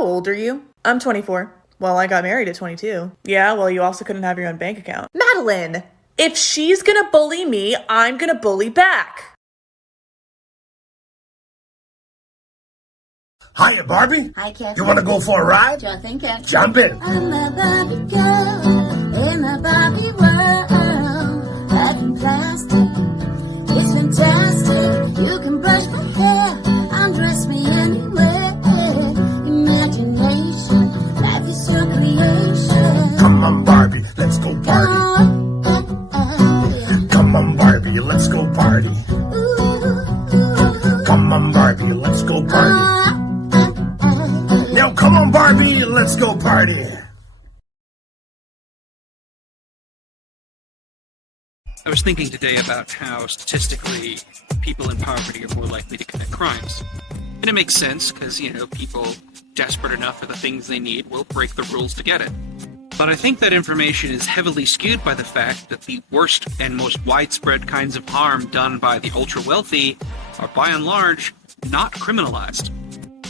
How old are you? I'm 24. Well, I got married at 22. Yeah, well, you also couldn't have your own bank account. Madeline! If she's gonna bully me, I'm gonna bully back. Hiya, Barbie. Hi, Kevin. You want to go for a ride? Sure thing, Kevin. Jump in. I'm a Barbie girl in a Barbie world. Having plastic, it's fantastic. You can brush my hair, undress me anywhere. Imagination, life is your creation. Come on, Barbie, let's go party. Come on, Barbie, let's go party. Come on, Barbie, let's go party. Now, come on, Barbie, let's go party. I was thinking today about how statistically people in poverty are more likely to commit crimes. And it makes sense because, people desperate enough for the things they need will break the rules to get it. But I think that information is heavily skewed by the fact that the worst and most widespread kinds of harm done by the ultra-wealthy are by and large not criminalized.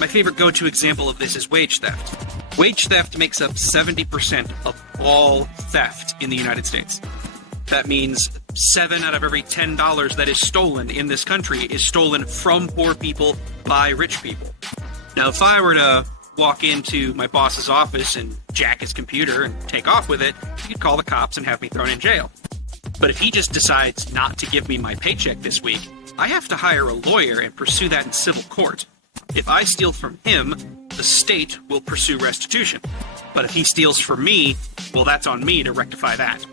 My favorite go-to example of this is wage theft. Wage theft makes up 70% of all theft in the United States. That means 7 out of every $10 that is stolen in this country is stolen from poor people by rich people. Now, if I were to walk into my boss's office and jack his computer and take off with it, he'd call the cops and have me thrown in jail. But if he just decides not to give me my paycheck this week, I have to hire a lawyer and pursue that in civil court. If I steal from him, the state will pursue restitution. But if he steals from me, well, that's on me to rectify that.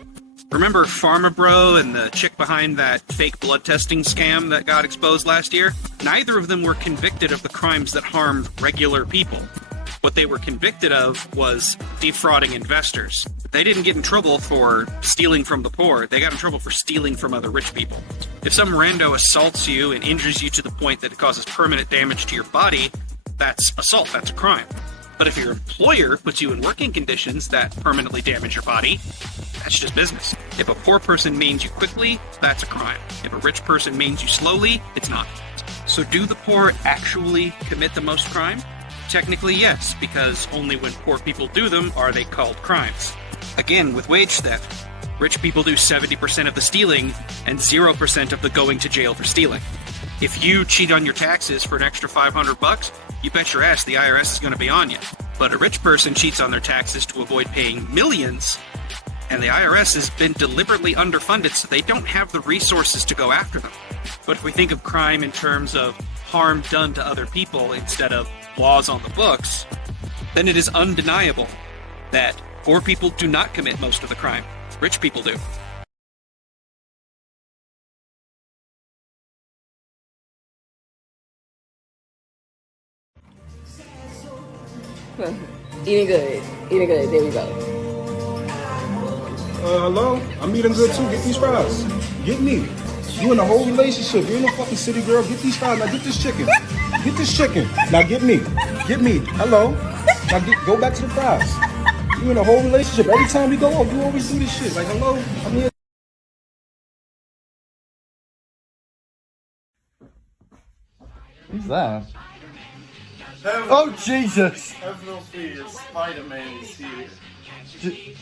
Remember Pharma Bro and the chick behind that fake blood testing scam that got exposed last year? Neither of them were convicted of the crimes that harmed regular people. What they were convicted of was defrauding investors. They didn't get in trouble for stealing from the poor. They got in trouble for stealing from other rich people. If some rando assaults you and injures you to the point that it causes permanent damage to your body, that's assault, that's a crime. But if your employer puts you in working conditions that permanently damage your body, that's just business. If a poor person maims you quickly, that's a crime. If a rich person maims you slowly, it's not. So do the poor actually commit the most crime? Technically, yes, because only when poor people do them are they called crimes. Again, with wage theft, rich people do 70% of the stealing and 0% of the going to jail for stealing. If you cheat on your taxes for an extra $500, you bet your ass the IRS is going to be on you. But a rich person cheats on their taxes to avoid paying millions, and the IRS has been deliberately underfunded, so they don't have the resources to go after them. But if we think of crime in terms of harm done to other people instead of laws on the books, then it is undeniable that poor people do not commit most of the crime. Rich people do. Eating good. Eating good. There we go. Hello? I'm eating good too. Get these fries. Get me. You in a whole relationship. You're in a fucking city, girl. Get these fries. Now get this chicken. Get this chicken. Now get me. Get me. Hello? Now go back to the fries. You in a whole relationship. Every time we go out, you always do this shit. Like, hello? I'm here. Who's that? Oh, Jesus! Have no fear, Spider-Man is here.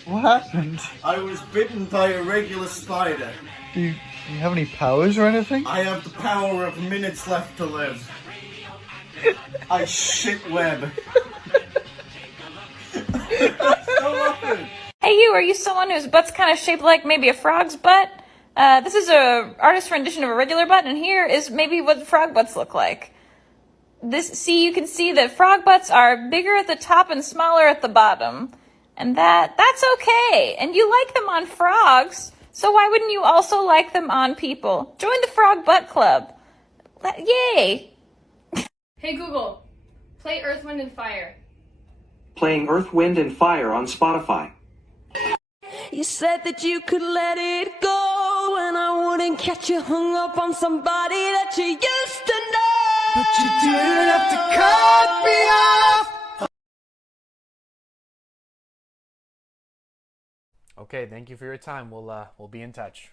What happened? I was bitten by a regular spider. Do you have any powers or anything? I have the power of minutes left to live. I shit web. Hey you, are you someone whose butt's kind of shaped like maybe a frog's butt? This is a artist rendition of a regular butt, and here is maybe what frog butts look like. You can see that frog butts are bigger at the top and smaller at the bottom. And that's okay. And you like them on frogs, so why wouldn't you also like them on people? Join the Frog Butt Club. Yay! Hey Google, play Earth, Wind, and Fire. Playing Earth, Wind, and Fire on Spotify. You said that you could let it go, and I wouldn't catch you hung up on somebody that you used to know. But you didn't have to cut me off. Okay, thank you for your time. We'll be in touch.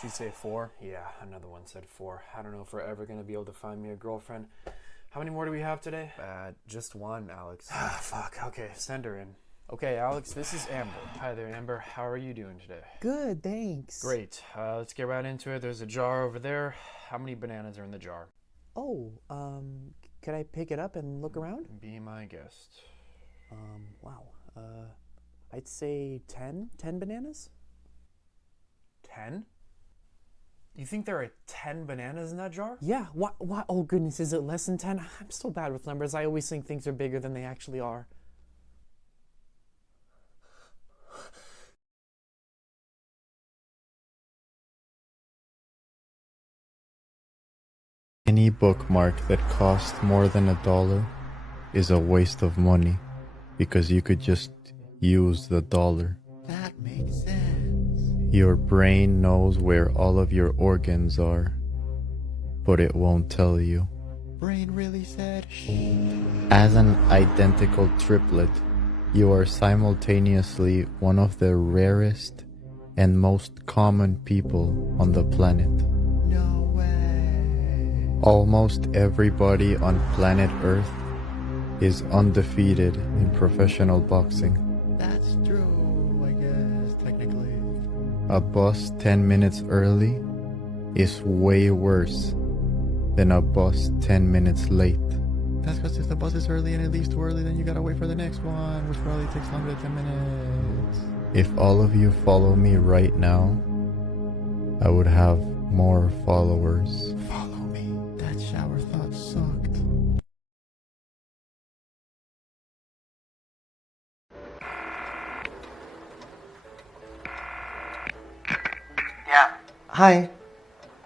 She'd say 4. Yeah, another one said 4. I don't know if we're ever gonna be able to find me a girlfriend. How many more do we have today? Just one, Alex. Fuck. Okay, send her in. Okay, Alex, this is Amber. Hi there, Amber. How are you doing today? Good, thanks. Great. Let's get right into it. There's a jar over there. How many bananas are in the jar? Oh, could I pick it up and look around? Be my guest. Wow. I'd say 10 bananas? 10? You think there are 10 bananas in that jar? Yeah. What? Oh, goodness. Is it less than 10? I'm so bad with numbers. I always think things are bigger than they actually are. Any bookmark that costs more than $1 is a waste of money because you could just use the dollar. That makes sense. Your brain knows where all of your organs are, but it won't tell you. Brain really said As an identical triplet, you are simultaneously one of the rarest and most common people on the planet. no way. Almost everybody on planet Earth is undefeated in professional boxing. That's true, I guess, technically. A bus 10 minutes early is way worse than a bus 10 minutes late. That's because if the bus is early and it leaves too early, then you gotta wait for the next one, which probably takes longer than 10 minutes. If all of you follow me right now, I would have more followers. Follow me. That shower thought sucked. Yeah. Hi.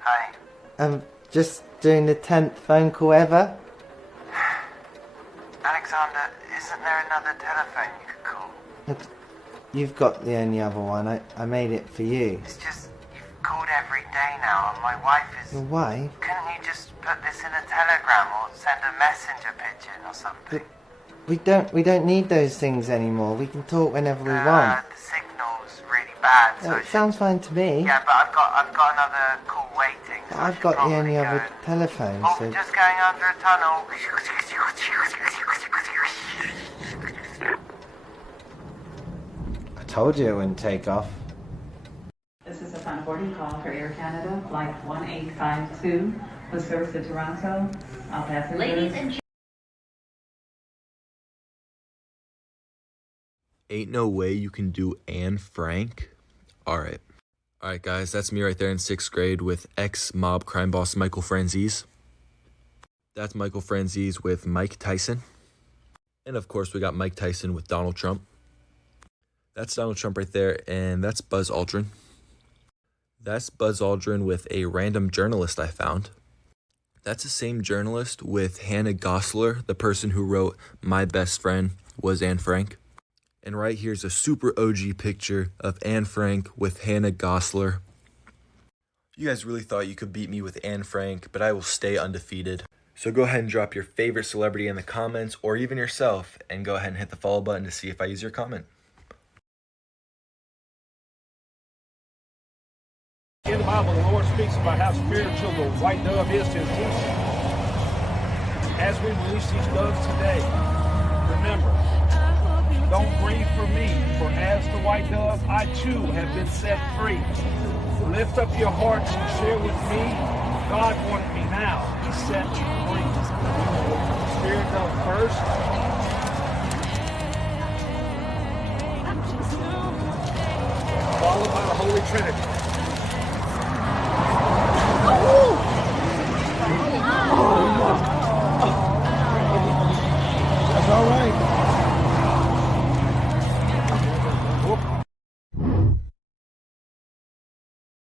Hi. I'm just doing the 10th phone call ever. Alexander, isn't there another telephone you could call? You've got the only other one. I made it for you. It's just, you've called every day now and my wife is... Your wife? Couldn't you just put this in a telegram or send a messenger pigeon or something? But we don't need those things anymore. We can talk whenever we want. The signal's really bad, so... It sounds fine to me. Yeah, but I've got another call waiting. So I've got the only other telephone, Oh, so... just going under a tunnel. I told you it wouldn't take off. This is a final boarding call for Air Canada, flight 1852, with service to Toronto. All passengers. Ladies and Ain't no way you can do Anne Frank. Alright, guys, that's me right there in 6th grade with ex-mob crime boss Michael Franzese. That's Michael Franzese with Mike Tyson. And of course, we got Mike Tyson with Donald Trump. That's Donald Trump right there, and that's Buzz Aldrin. That's Buzz Aldrin with a random journalist I found. That's the same journalist with Hannah Gosler, the person who wrote My Best Friend Was Anne Frank. And right here's a super OG picture of Anne Frank with Hannah Gosler. You guys really thought you could beat me with Anne Frank, but I will stay undefeated. So go ahead and drop your favorite celebrity in the comments, or even yourself, and go ahead and hit the follow button to see if I use your comment. In the Bible, the Lord speaks about how spiritual the white dove is to his teaching. As we release these doves today, remember, don't grieve for me, for as the white dove, I too have been set free. Lift up your hearts and share with me. God wanted me now. He set me free. Spirit dove first. Followed by the Holy Trinity.